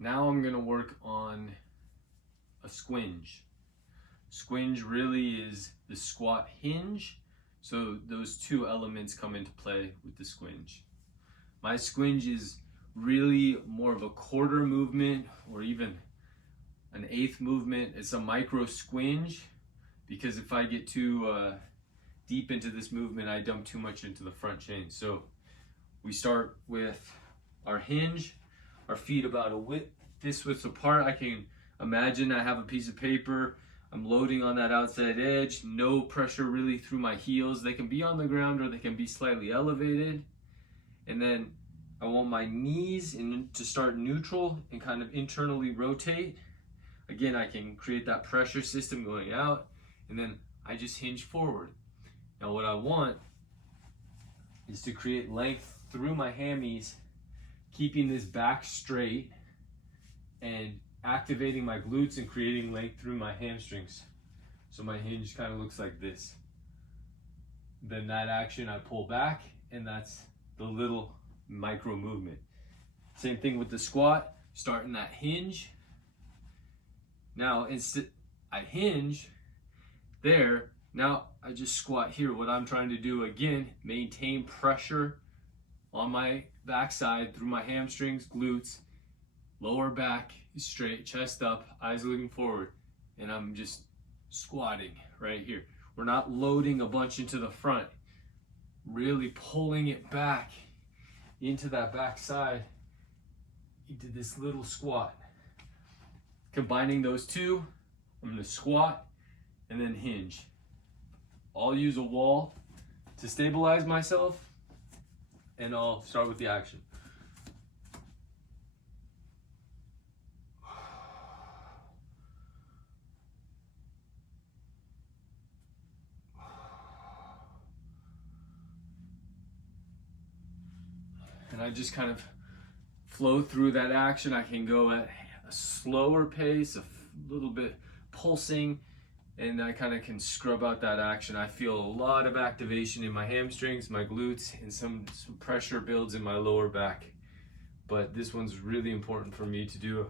Now I'm gonna work on a squinge. Squinge really is the squat hinge, so those two elements come into play with the squinge. My squinge is really more of a quarter movement or even an eighth movement. It's a micro squinge because if I get too deep into this movement, I dump too much into the front chain. So we start with our hinge, our feet about this width apart. I can imagine I have a piece of paper. I'm loading on that outside edge, no pressure really through my heels. They can be on the ground or they can be slightly elevated. And then I want my knees to start neutral and kind of internally rotate. Again, I can create that pressure system going out, and then I just hinge forward. Now what I want is to create length through my hammies, keeping this back straight and activating my glutes and creating length through my hamstrings. So my hinge kind of looks like this. Then that action I pull back, and that's the little micro movement. Same thing with the squat, starting that hinge. Now instead I hinge there, now I just squat here. What I'm trying to do again, maintain pressure on my backside through my hamstrings, glutes, lower back straight, chest up, eyes looking forward, and I'm just squatting right here. We're not loading a bunch into the front, really pulling it back into that backside, into this little squat. Combining those two, I'm gonna squat and then hinge. I'll use a wall to stabilize myself, and I'll start with the action. And I just kind of flow through that action. I can go at a slower pace, a little bit pulsing, and I kind of can scrub out that action. I feel a lot of activation in my hamstrings, my glutes, and some pressure builds in my lower back. But this one's really important for me to do,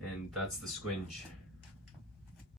and that's the squinge.